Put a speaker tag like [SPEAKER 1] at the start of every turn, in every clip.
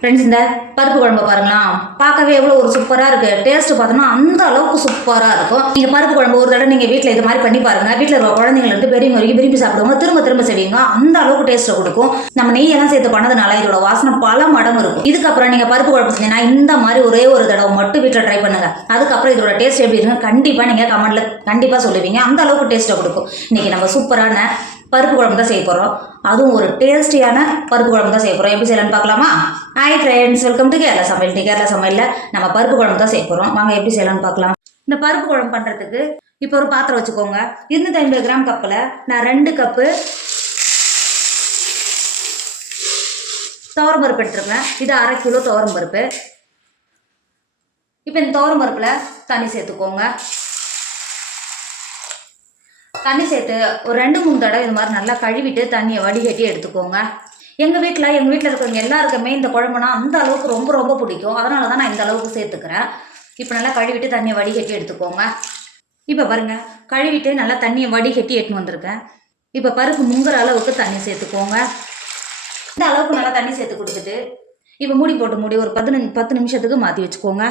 [SPEAKER 1] Friends இந்த பருப்பு குழம்பு பாருங்களா பார்க்கவே எவ்வளோ ஒரு சூப்பராக இருக்குது டேஸ்ட் பார்த்தோம்னா அந்த அளவுக்கு சூப்பராக இருக்கும். நீங்கள் பருப்பு குழம்பு ஒரு தடவை நீங்கள் வீட்டில் இது மாதிரி பண்ணி பாருங்கள் வீட்டில் இருக்க குழந்தைங்கள இருந்து பெரியவங்க வரைக்கும் விரும்பி சாப்பிடுவாங்க. திரும்ப திரும்ப செய்வீங்க. அந்த அளவுக்கு டேஸ்ட்டை கொடுக்கும். நம்ம நெய்யெல்லாம் சேர்த்து பண்ணதுனால இதோட வாசனை பல மடங்கு இருக்கும். இதுக்கப்புறம் நீங்கள் பருப்பு குழம்பு செஞ்சீங்கன்னா இந்த மாதிரி ஒரே ஒரு தடவை மட்டும் வீட்டில் ட்ரை பண்ணுங்க. அதுக்கப்புறம் இதோட டேஸ்ட் எப்படி இருக்குன்னு கண்டிப்பாக நீங்கள் கமெண்ட்டில் கண்டிப்பாக சொல்லுவீங்க. அந்த அளவுக்கு டேஸ்ட்டை கொடுக்கும். இன்றைக்கி நம்ம சூப்பரான பருப்பு குழம்பு தான் செய்ய போகிறோம் அதுவும் ஒரு டேஸ்டியான பருப்பு குழம்பு தான் செய்ய போகிறோம் எப்படி செய்யலாம்னு பார்க்கலாமா? Hi friends welcome to Kerala சமையல் டி கேரளா சமையலில் நம்ம பருப்பு குழம்பு தான் செய்ய போகிறோம் வாங்க எப்படி செய்யலாம்னு பார்க்கலாம். இந்த பருப்பு குழம்பு பண்ணுறதுக்கு இப்போ ஒரு பாத்திரம் வச்சுக்கோங்க. இருநூத்தி ஐம்பது கிராம் கப்பில் நான் ரெண்டு கப்பு துவரம் பருப்பு எடுத்துருக்கேன். இது அரை கிலோ துவரம் பருப்பு. இப்போ இந்த துவரம் பருப்பில் தண்ணி சேர்த்துக்கோங்க. தண்ணி சேர்த்து ஒரு ரெண்டு மூணு தடவை இது மாதிரி நல்லா கழுவிட்டு தண்ணியை வடிகட்டி எடுத்துக்கோங்க. எங்கள் வீட்டில் எங்கள் வீட்டில் இருக்கிறவங்க எல்லாருக்குமே இந்த குழம்புனா அந்த அளவுக்கு ரொம்ப ரொம்ப பிடிக்கும். அதனால தான் நான் இந்த அளவுக்கு சேர்த்துக்கிறேன். இப்போ நல்லா கழுவிட்டு தண்ணியை வடிகட்டி எடுத்துக்கோங்க. இப்போ பாருங்கள் கழுவிட்டு நல்லா தண்ணியை வடிகட்டி எடுத்துன்னு வந்திருக்கேன். இப்போ பருப்பு முங்குற அளவுக்கு தண்ணி சேர்த்துக்கோங்க. இந்த அளவுக்கு நல்லா தண்ணி சேர்த்து கொடுத்துட்டு இப்போ மூடி போட்டு மூடி ஒரு பதினஞ்சு பத்து நிமிஷத்துக்கு மாற்றி வச்சுக்கோங்க.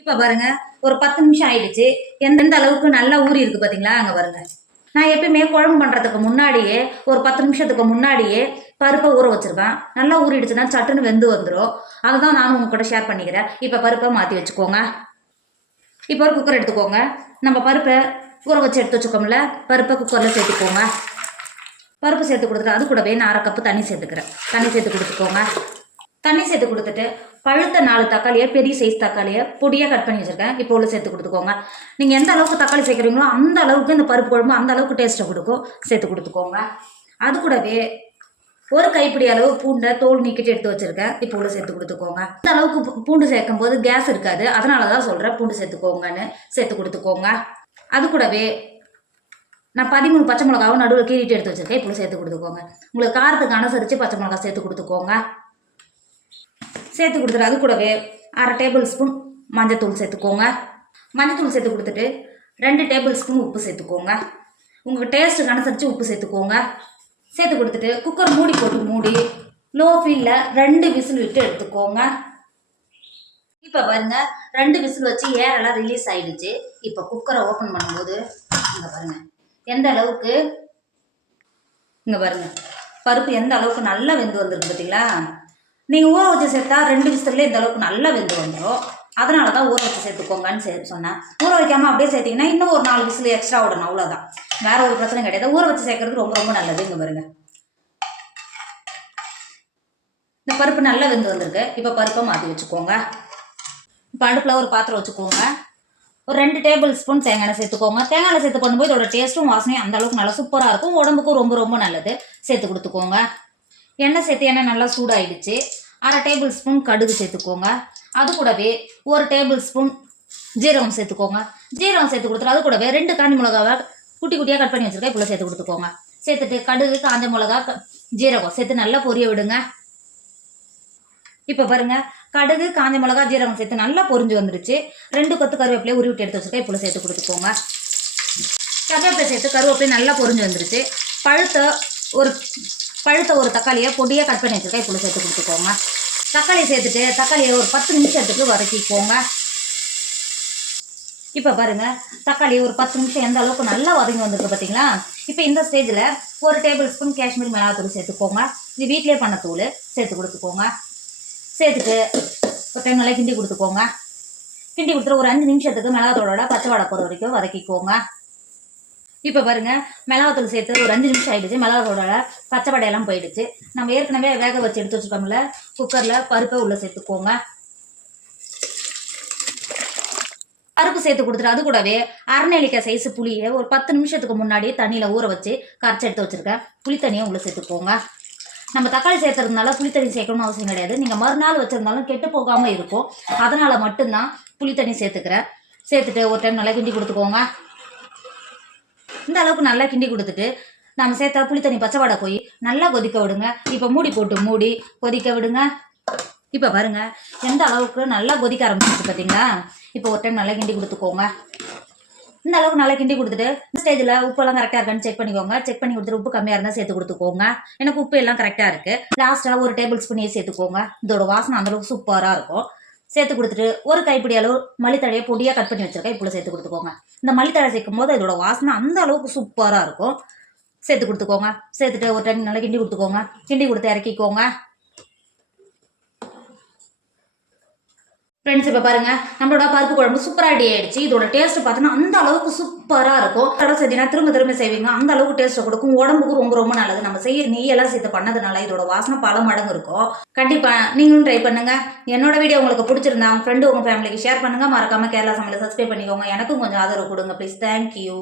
[SPEAKER 1] இப்போ பாருங்க ஒரு பத்து நிமிஷம் ஆயிடுச்சு. எந்தெந்த அளவுக்கு நல்லா ஊறி இருக்கு பார்த்தீங்களா அங்கே பாருங்கள் நான் எப்பயுமே குழம்பு பண்ணுறதுக்கு முன்னாடியே ஒரு பத்து நிமிஷத்துக்கு முன்னாடியே பருப்பை ஊற வச்சுருப்பேன் நல்லா ஊறிடுச்சுன்னா சட்டுன்னு வெந்து வந்துடும் அதை தான் நானும் உங்கள் கூட ஷேர் பண்ணிக்கிறேன். இப்போ பருப்பை மாற்றி வச்சுக்கோங்க. இப்போ ஒரு குக்கர் எடுத்துக்கோங்க. நம்ம பருப்பை ஊற வச்சு எடுத்து வச்சுக்கோம்ல பருப்பை குக்கரில் சேர்த்துக்கோங்க. பருப்பு சேர்த்து கொடுத்துட்டு அது கூடவே நான் அரை கப்பு தண்ணி சேர்த்துக்கிறேன். தண்ணி சேர்த்து கொடுத்துக்கோங்க. தண்ணி சேர்த்து கொடுத்துட்டு பழுத்த நாலு தக்காளியை பெரிய சைஸ் தக்காளியை பொடியாக கட் பண்ணி வச்சுருக்கேன். இப்போ உள்ள சேர்த்து கொடுத்துக்கோங்க. நீங்கள் எந்த அளவுக்கு தக்காளி சேர்க்குறீங்களோ அந்த அளவுக்கு இந்த பருப்பு குழம்பு அந்த அளவுக்கு டேஸ்ட்டை கொடுக்கும். சேர்த்து கொடுத்துக்கோங்க. அது கூடவே ஒரு கைப்பிடி அளவு பூண்டை தோல் நீக்கிட்டு எடுத்து வச்சுருக்கேன். இப்போ உள்ள சேர்த்து கொடுத்துக்கோங்க. இந்த அளவுக்கு பூ- பூண்டு சேர்க்கும் போது கேஸ் இருக்காது. அதனால தான் சொல்கிறேன் பூண்டு சேர்த்துக்கோங்கன்னு. சேர்த்து கொடுத்துக்கோங்க. அது கூடவே நான் பதிமூணு பச்சை மிளகாவும் நடுவில் கீறிட்டு எடுத்து வச்சிருக்கேன். இப்போ சேர்த்து கொடுத்துக்கோங்க. உங்களுக்கு காரத்துக்கு அனுசரித்து பச்சை மிளகா சேர்த்து கொடுத்துக்கோங்க. சேர்த்து கொடுத்துட்டு அது கூடவே அரை டேபிள் ஸ்பூன் மஞ்சத்தூள் சேர்த்துக்கோங்க. மஞ்சத்தூள் சேர்த்து கொடுத்துட்டு ரெண்டு டேபிள் ஸ்பூன் உப்பு சேர்த்துக்கோங்க. உங்கள் டேஸ்ட்டுக்கு அனுசரித்து உப்பு சேர்த்துக்கோங்க. சேர்த்து கொடுத்துட்டு குக்கர் மூடி போட்டு மூடி லோ ஃப்ளேமில் ரெண்டு விசில் விட்டு எடுத்துக்கோங்க. இப்போ பாருங்க ரெண்டு விசில் வச்சு ஏரெல்லாம் ரிலீஸ் ஆகிடுச்சு இப்போ குக்கரை ஓப்பன் பண்ணும்போது இங்கே பாருங்கள் எந்த அளவுக்கு இங்கே பாருங்கள் பருப்பு எந்த அளவுக்கு நல்லா வெந்து வந்திருக்கு பார்த்தீங்களா நீங்கள் ஊற வச்சு சேர்த்தா ரெண்டு விசிலே இந்த அளவுக்கு நல்லா வெந்து வந்துடும் அதனால தான் ஊற வச்சு சேர்த்துக்கோங்கன்னு சே சொன்னேன். ஊற வைக்காமல் அப்படியே சேர்த்திங்கன்னா இன்னும் ஒரு நாலு விசில் எக்ஸ்ட்ரா விடணும் அவ்வளோதான் வேற ஒரு பிரச்சனை கிடையாது. ஊற வச்சு சேர்க்குறது ரொம்ப ரொம்ப நல்லது இங்கே பாருங்க. இந்த பருப்பு நல்லா வெந்து வந்திருக்கு. இப்போ பருப்பை மாற்றி வச்சுக்கோங்க. இப்போ அடுப்பில் ஒரு பாத்திரம் வச்சுக்கோங்க. ஒரு ரெண்டு டேபிள் ஸ்பூன் தேங்காய் எண்ணெய் சேர்த்துக்கோங்க. தேங்காய் எண்ணெய் சேர்த்து பண்ணும்போது இதோட டேஸ்ட்டும் வாசனையும் அந்த அளவுக்கு நல்லா சூப்பராக இருக்கும். உடம்புக்கும் ரொம்ப ரொம்ப நல்லது. சேர்த்து கொடுத்துக்கோங்க. எண்ணெய் சேர்த்து எண்ணெய் நல்லா சூடாயிடுச்சு. அரை டேபிள் ஸ்பூன் கடுகு சேர்த்துக்கோங்க. அது கூடவே ஒரு டேபிள் ஸ்பூன் ஜீரகம் சேர்த்துக்கோங்க. ஜீரகம் சேர்த்து கொடுத்துட்டு அது கூடவே ரெண்டு காஞ்சி மிளகாவை குட்டி குட்டியாக கட் பண்ணி வச்சுருக்கேன் இப்போ சேர்த்து கொடுத்துக்கோங்க. சேர்த்துட்டு கடுகு காஞ்ச மிளகா ஜீரகம் சேர்த்து நல்லா பொரிய விடுங்க. இப்போ பாருங்க கடுகு காஞ்ச மிளகா ஜீரகம் சேர்த்து நல்லா பொரிஞ்சு வந்துருச்சு. ரெண்டு கொத்து கருவேப்பிலையை உருவிட்டு எடுத்து வச்சுருக்கேன் இப்போ சேர்த்து கொடுத்துக்கோங்க. கருவேப்பிலை சேர்த்து கருவேப்பிலை நல்லா பொரிஞ்சு வந்துருச்சு. பழுத்த ஒரு பழுத்த ஒரு தக்காளியை பொடியாக கட் பண்ணி வச்சுருக்கேன். இப்போ சேர்த்து கொடுத்துக்கோங்க. தக்காளி சேர்த்துட்டு தக்காளியை ஒரு பத்து நிமிஷத்துக்கு வதக்கிக்கோங்க. இப்போ பாருங்க தக்காளி ஒரு பத்து நிமிஷம் எந்த அளவுக்கு நல்லா வதங்கி வந்திருக்கு பார்த்தீங்களா இப்போ இந்த ஸ்டேஜில் ஒரு டேபிள் ஸ்பூன் காஷ்மீர் மிளகாத்தூள் சேர்த்துக்கோங்க. இது வீட்டிலே பண்ண தூள் சேர்த்து கொடுத்துக்கோங்க. சேர்த்துட்டு ஒரு டைம் நல்லா கிண்டி கொடுத்துக்கோங்க. கிண்டி கொடுத்துட்டு ஒரு அஞ்சு நிமிஷத்துக்கு மிளகாத்தூளோட பச்சை வாடை போகிற வரைக்கும் வதக்கிக்கோங்க. இப்போ பாருங்க மிளகாத்தூள் சேர்த்து ஒரு அஞ்சு நிமிஷம் ஆயிடுச்சு. மிளகாத்தூளோட பச்சை வடையெல்லாம் போயிடுச்சு. நம்ம ஏற்கனவே வேக வச்சு எடுத்து வச்சுருக்கோம்ல குக்கரில் பருப்பை உள்ளே சேர்த்துக்கோங்க. பருப்பு சேர்த்து கொடுத்துட்டு அது கூடவே அரைநெல்லிக்காய் சைஸ் புளியை ஒரு பத்து நிமிஷத்துக்கு முன்னாடி தண்ணியில் ஊற வச்சு கரைச்சி எடுத்து வச்சுருக்கேன். புளி தண்ணியை உள்ளே சேர்த்துக்கோங்க. நம்ம தக்காளி சேர்த்துறதுனால புளி தண்ணி சேர்க்கணும்னு அவசியம் கிடையாது. நீங்கள் மறுநாள் வச்சுருந்தாலும் கெட்டு போகாமல் இருக்கும். அதனால் மட்டும்தான் புளி தண்ணி சேர்த்துக்கிறேன். சேர்த்துட்டு ஒரு டைம் நல்லா கிண்டி கொடுத்துக்கோங்க. இந்த அளவுக்கு நல்லா கிண்டி கொடுத்துட்டு நம்ம சேர்த்தா புளி தண்ணி பச்சை வாடை போய் நல்லா கொதிக்க விடுங்க. இப்போ மூடி போட்டு மூடி கொதிக்க விடுங்க. இப்போ பாருங்க எந்த அளவுக்கு நல்லா கொதிக்க ஆரம்பிச்சிருக்கு பார்த்தீங்களா இப்போ ஒரு டைம் நல்லா கிண்டி கொடுத்துக்கோங்க. இந்த அளவுக்கு நல்லா கிண்டி கொடுத்துட்டு இந்த ஸ்டேஜில் உப்பெல்லாம் கரெக்டாக இருக்கான்னு செக் பண்ணிக்கோங்க. செக் பண்ணி கொடுத்துட்டு உப்பு கம்மியாக இருந்தால் சேர்த்து கொடுத்துக்கோங்க. எனக்கு உப்பு எல்லாம் கரெக்டாக இருக்குது லாஸ்ட்டாக ஒரு டேபிள் ஸ்பூனே சேர்த்துக்கோங்க. இதோட வாசனை அந்தளவுக்கு சூப்பராக இருக்கும். சேர்த்து கொடுத்துட்டு ஒரு கைப்பிடி அளவு மல்லித்தழையை பொடியாக கட் பண்ணி வச்சிருக்கேன். இப்போ சேர்த்து கொடுத்துக்கோங்க. இந்த மல்லித்தழை சேர்க்கும் போது இதோட வாசனை அந்த அளவுக்கு சூப்பராக இருக்கும். சேர்த்து கொடுத்துக்கோங்க. சேர்த்துட்டு ஒரு டைம் நல்லா கிண்டி கொடுத்துக்கோங்க. கிண்டி கொடுத்து இறக்கிக்கோங்க. ஃப்ரெண்ட்ஸ் இப்போ பாருங்க நம்மளோட பருப்பு குழம்பு சூப்பராக ரெடி ஆயிடுச்சு. இதோட டேஸ்ட் பார்த்தோன்னா அந்த அளவுக்கு சூப்பராக இருக்கும். கடவுள் செஞ்சீங்கன்னா திரும்ப திரும்ப செய்வீங்க. அந்த அளவுக்கு டேஸ்ட்டை கொடுக்கும். உடம்புக்கு ரொம்ப ரொம்ப நல்லது. நம்ம செய்ய நெய்யெல்லாம் சேர்த்து பண்ணதுனால இதோட வாசனை பல மடங்கு இருக்கும். கண்டிப்பாக நீங்களும் ட்ரை பண்ணுங்க. என்னோட வீடியோ உங்களுக்கு பிடிச்சிருந்தா உங்க ஃப்ரெண்டு உங்க ஃபேமிலிக்கு ஷேர் பண்ணுங்க. மறக்காம கேரளா சமையல் சப்ஸ்கிரைப் பண்ணிக்கோங்க. எனக்கும் கொஞ்சம் ஆதரவு கொடுங்க. Please thank you